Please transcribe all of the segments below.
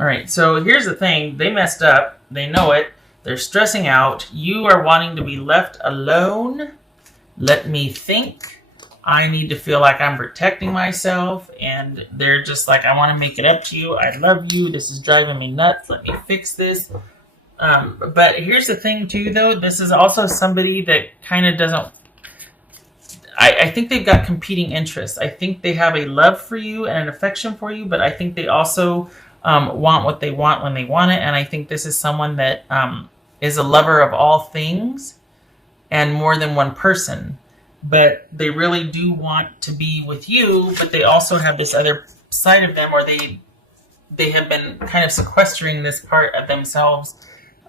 All right, so here's the thing. They messed up. They know it. They're stressing out. You are wanting to be left alone. Let me think. I need to feel like I'm protecting myself. And they're just like, I want to make it up to you. I love you. This is driving me nuts. Let me fix this. But here's the thing, too, though. This is also somebody that kind of doesn't... I think they've got competing interests. I think they have a love for you and an affection for you, but I think they also want what they want when they want it. And I think this is someone that is a lover of all things and more than one person. But they really do want to be with you, but they also have this other side of them where they have been kind of sequestering this part of themselves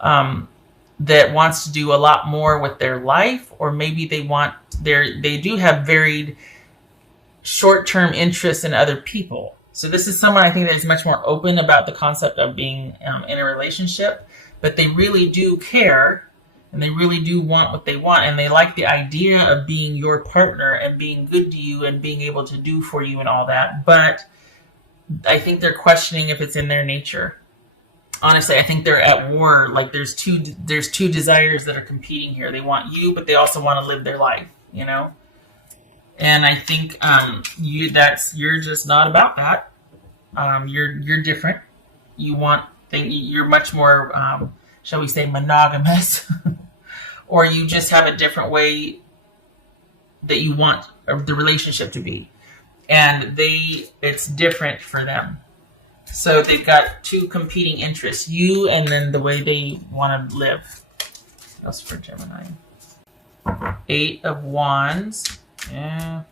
that wants to do a lot more with their life, or maybe they do have varied short-term interests in other people. So this is someone I think that is much more open about the concept of being in a relationship, but they really do care and they really do want what they want, and they like the idea of being your partner and being good to you and being able to do for you and all that. But I think they're questioning if it's in their nature. Honestly, I think they're at war. Like there's two desires that are competing here. They want you, but they also want to live their life, you know? And I think you're just not about that. You're different. You're much more, shall we say, monogamous, or you just have a different way that you want the relationship to be, and it's different for them. So they've got two competing interests, you and then the way they want to live. What else for Gemini? 8 of Wands. Yeah.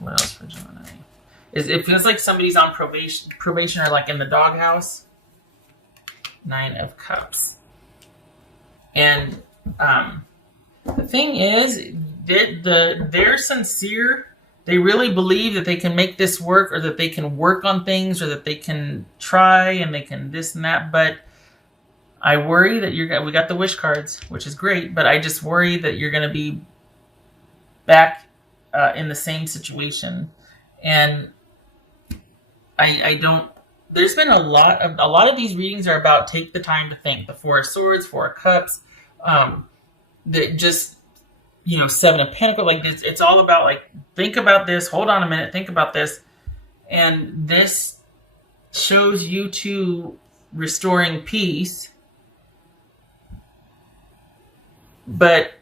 What else for Gemini? It feels like somebody's on probation or like in the doghouse. 9 of Cups. And the thing is, they're sincere. They really believe that they can make this work, or that they can work on things, or that they can try and they can this and that. But I worry that we got the wish cards, which is great, but I just worry that you're going to be back in the same situation. And I don't, there's been a lot of these readings are about take the time to think. The 4 of Swords, 4 of Cups, that just, 7 of Pentacles, like this, it's all about like, think about this, hold on a minute, think about this. And this shows you two restoring peace. But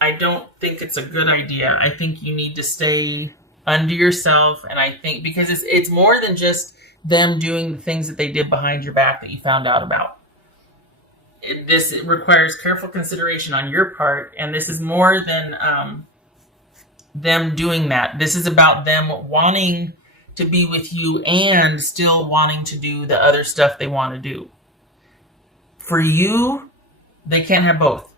I don't think it's a good idea. I think you need to stay under yourself. And I think because it's more than just them doing the things that they did behind your back that you found out about. It requires careful consideration on your part, and this is more than them doing that. This is about them wanting to be with you and still wanting to do the other stuff they want to do. For you, they can't have both.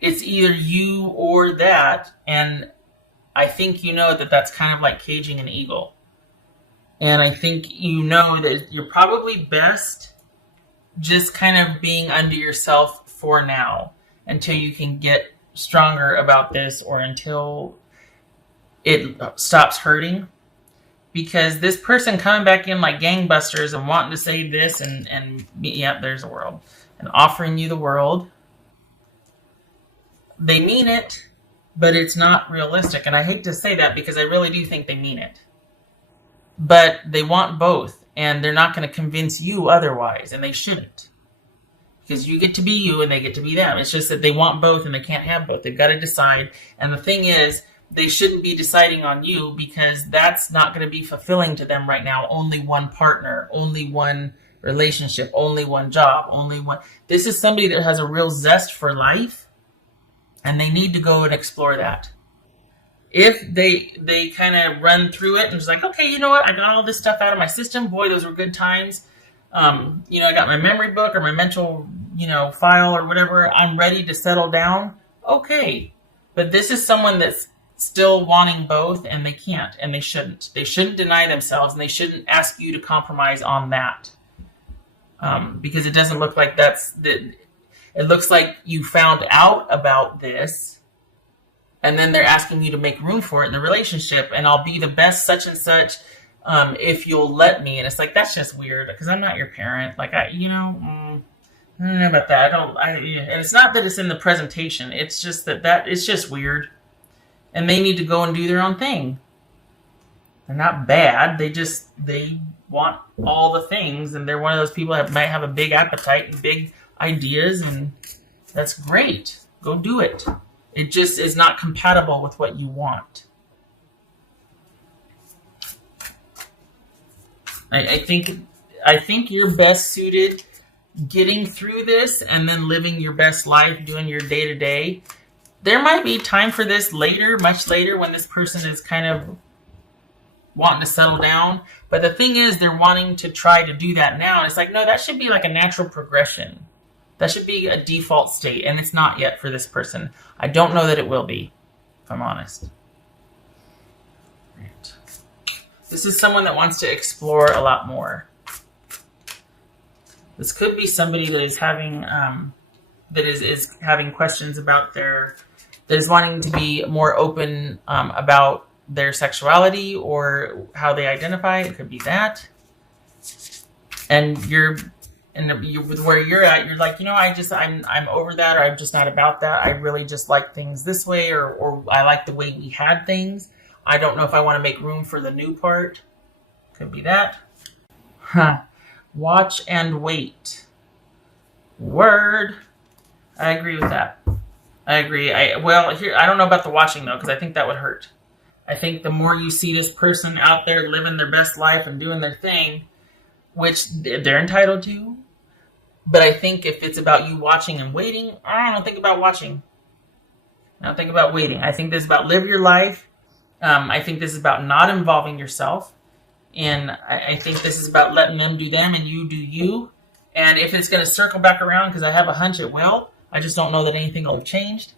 It's either you or that, and I think you know that that's kind of like caging an eagle. And I think you know that you're probably best just kind of being under yourself for now until you can get stronger about this, or until it stops hurting. Because this person coming back in like gangbusters and wanting to say this and yeah, there's a world, and offering you the world. They mean it, but it's not realistic. And I hate to say that because I really do think they mean it. But they want both. And they're not going to convince you otherwise, and they shouldn't. Because you get to be you and they get to be them. It's just that they want both and they can't have both. They've got to decide. And the thing is, they shouldn't be deciding on you, because that's not going to be fulfilling to them right now. Only one partner, only one relationship, only one job, only one. This is somebody that has a real zest for life, and they need to go and explore that. If they kind of run through it and just like, okay, you know what? I got all this stuff out of my system. Boy, those were good times. I got my memory book or my mental, file or whatever. I'm ready to settle down. Okay. But this is someone that's still wanting both, and they can't, and they shouldn't. They shouldn't deny themselves, and they shouldn't ask you to compromise on that. Because it doesn't look like it looks like you found out about this, and then they're asking you to make room for it in the relationship, and I'll be the best such and such. if you'll let me. And it's like, that's just weird because I'm not your parent. Like, I don't know about that. And it's not that it's in the presentation. It's just that it's just weird. And they need to go and do their own thing. They're not bad. They want all the things. And they're one of those people that might have a big appetite and big ideas. And that's great. Go do it. It just is not compatible with what you want. I think you're best suited getting through this and then living your best life, doing your day-to-day. There might be time for this later, much later, when this person is kind of wanting to settle down. But the thing is, they're wanting to try to do that now. And it's like, no, that should be like a natural progression. That should be a default state. And it's not yet for this person. I don't know that it will be, if I'm honest. Right. This is someone that wants to explore a lot more. This could be somebody that is having is having questions about that is wanting to be more open about their sexuality or how they identify. It could be that. And with where you're at, you're like, I'm over that, or I'm just not about that. I really just like things this way, or I like the way we had things. I don't know if I want to make room for the new part. Could be that. Watch and wait. Word. I agree with that. I agree. I don't know about the watching though, because I think that would hurt. I think the more you see this person out there living their best life and doing their thing, which they're entitled to, but I think if it's about you watching and waiting, I don't think about watching. I don't think about waiting. I think this is about live your life. I think this is about not involving yourself. And I think this is about letting them do them and you do you. And if it's going to circle back around, because I have a hunch it will, I just don't know that anything will have changed.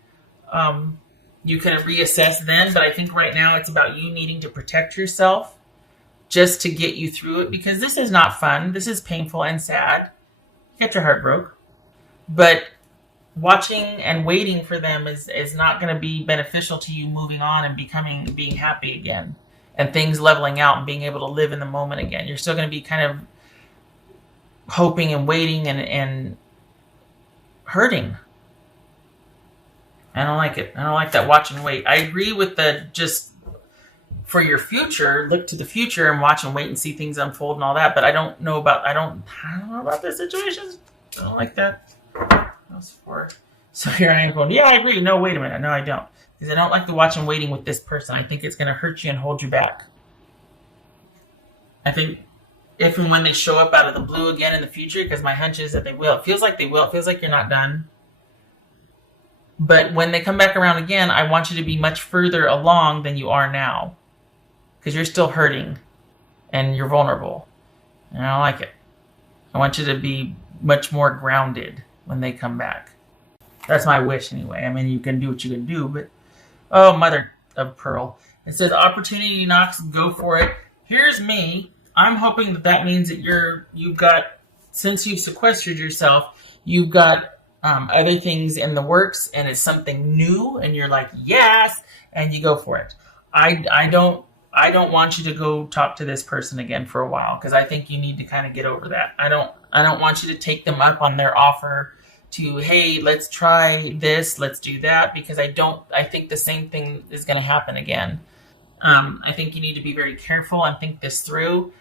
You can reassess then, but I think right now it's about you needing to protect yourself just to get you through it, because this is not fun. This is painful and sad. You get your heart broke. But watching and waiting for them is not going to be beneficial to you moving on and being happy again. And things leveling out and being able to live in the moment again. You're still going to be kind of hoping and waiting and hurting. I don't like it. I don't like that watch and wait. I agree with the just for your future, look to the future and watch and wait and see things unfold and all that. But I don't know about the situations. I don't like that. So here I am going, yeah, I agree. No, wait a minute. No, I don't. Because I don't like the watch and waiting with this person. I think it's going to hurt you and hold you back. I think if and when they show up out of the blue again in the future, because my hunch is that they will. It feels like they will. It feels like you're not done. But when they come back around again, I want you to be much further along than you are now. Because you're still hurting. And you're vulnerable. And I don't like it. I want you to be much more grounded when they come back. That's my wish anyway. I mean, you can do what you can do, but... Oh, mother of pearl. It says, opportunity knocks, go for it. Here's me. I'm hoping that means that you've got, since you've sequestered yourself, you've got other things in the works, and it's something new, and you're like, yes, and you go for it. I don't want you to go talk to this person again for a while, because I think you need to kind of get over that. I don't want you to take them up on their offer to, hey, let's try this, let's do that, because I think the same thing is going to happen again. I think you need to be very careful and think this through.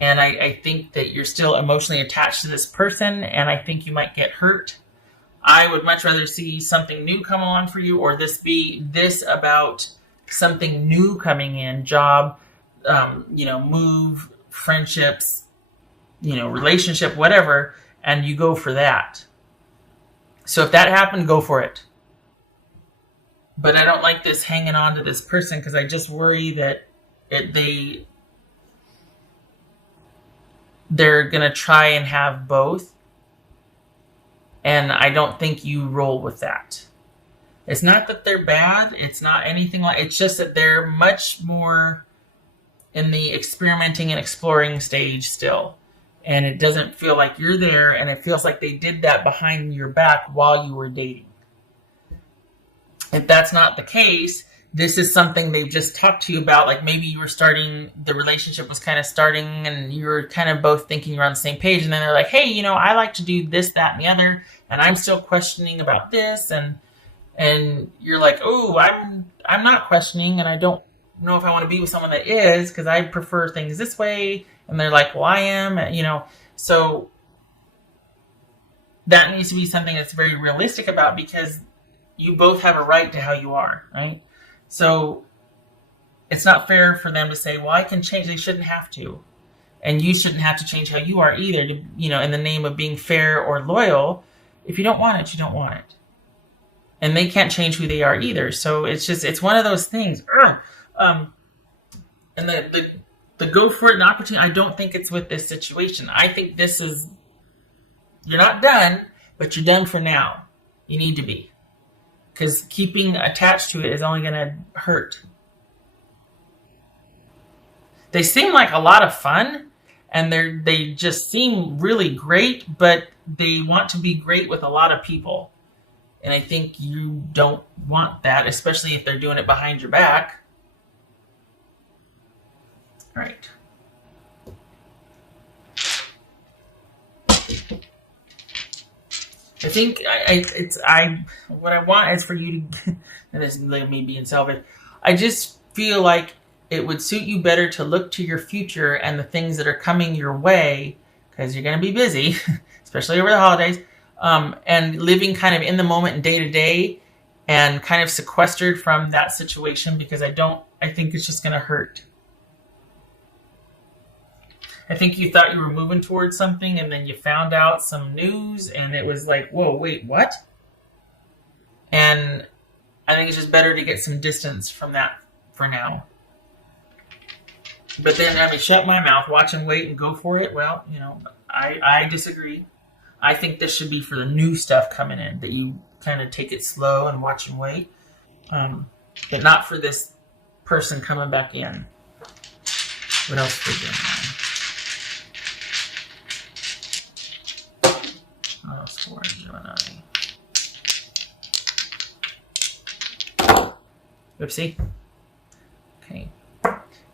And I think that you're still emotionally attached to this person, and I think you might get hurt. I would much rather see something new come along for you, or this about something new coming in, job, move, friendships, relationship, whatever, and you go for that. So if that happened, go for it. But I don't like this hanging on to this person, because I just worry that they're going to try and have both. And I don't think you roll with that. It's not that they're bad. It's not anything like... It's just that they're much more in the experimenting and exploring stage still. And it doesn't feel like you're there, and it feels like they did that behind your back while you were dating. If that's not the case, this is something they've just talked to you about. Like maybe you were starting, the relationship was kind of starting and you were kind of both thinking you're on the same page. And then they're like, hey, you know, I like to do this, that, and the other. And I'm still questioning about this. And you're like, oh, I'm not questioning. And I don't know if I want to be with someone that is, because I prefer things this way. And they're like, well, I am, you know. So that needs to be something that's very realistic about, because you both have a right to how you are, right? So it's not fair for them to say, well, I can change. They shouldn't have to. And you shouldn't have to change how you are either, to, you know, in the name of being fair or loyal. If you don't want it, you don't want it. And they can't change who they are either. So it's one of those things. And the go for it, the opportunity, I don't think it's with this situation. I think this is, you're not done, but you're done for now. You need to be. Because keeping attached to it is only going to hurt. They seem like a lot of fun, and they just seem really great, but they want to be great with a lot of people. And I think you don't want that, especially if they're doing it behind your back. All right. I think what I want is for you to, and this may be in salvage, I just feel like it would suit you better to look to your future and the things that are coming your way, because you're going to be busy, especially over the holidays, and living kind of in the moment and day to day, and kind of sequestered from that situation, because I think it's just going to hurt. I think you thought you were moving towards something, and then you found out some news, and it was like, whoa, wait, what? And I think it's just better to get some distance from that for now. But then have me shut my mouth, watch and wait, and go for it. Well, you know, I disagree. I think this should be for the new stuff coming in, that you kind of take it slow and watch and wait. But not for this person coming back in. What else for Gemini? What else for Gemini? Oopsie. Okay.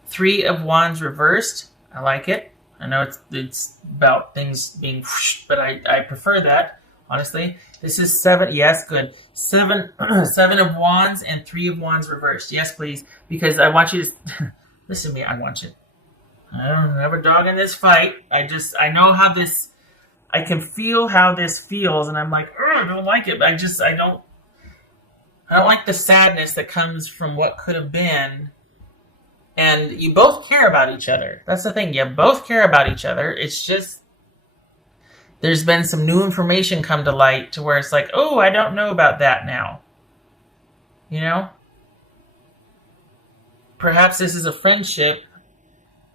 3 of Wands reversed. I like it. I know it's about things being whoosh, but I prefer that, honestly. This is 7. Yes, good. 7 of Wands and 3 of Wands reversed. Yes, please. Because I want you to listen to me. I want you. I don't have a dog in this fight. I know how this. I can feel how this feels, and I'm like, I don't like it. But I don't like the sadness that comes from what could have been. And you both care about each other. That's the thing. You both care about each other. It's just there's been some new information come to light to where it's like, oh, I don't know about that now. You know? Perhaps this is a friendship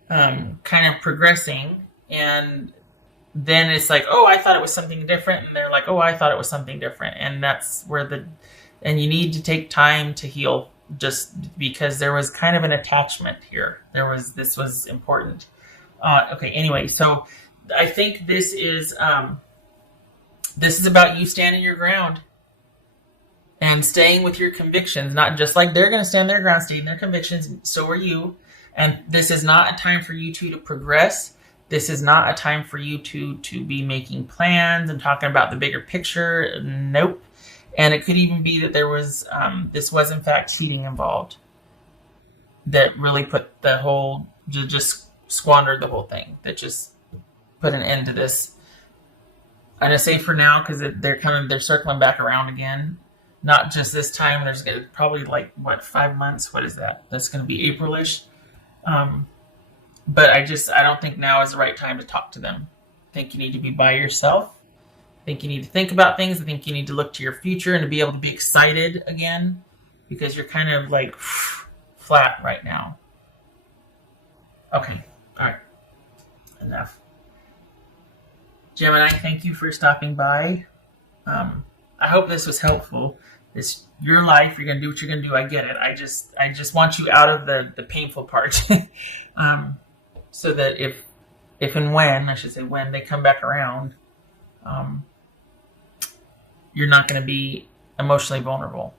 kind of progressing, and then it's like, oh, I thought it was something different. And they're like, oh, I thought it was something different. And that's where and you need to take time to heal, just because there was kind of an attachment here. This was important. Okay, anyway, so I think this is about you standing your ground and staying with your convictions, not just like they're going to stand their ground, stay in their convictions, so are you. And this is not a time for you two to progress. This is not a time for you to be making plans and talking about the bigger picture. Nope. And it could even be that there was, this was in fact cheating involved that really put the whole, just squandered the whole thing, that just put an end to this. I'm going to say for now, because they're circling back around again. Not just this time, there's probably 5 months? What is that? That's going to be April-ish. But I don't think now is the right time to talk to them. I think you need to be by yourself. I think you need to think about things. I think you need to look to your future and to be able to be excited again, because you're kind of flat right now. Okay. All right. Enough. Gemini, thank you for stopping by. I hope this was helpful. It's your life. You're going to do what you're going to do. I get it. I just want you out of the painful part. So that if and when, I should say when, they come back around, you're not going to be emotionally vulnerable.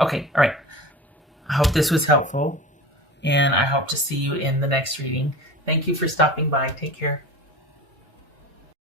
Okay, all right. I hope this was helpful, and I hope to see you in the next reading. Thank you for stopping by. Take care.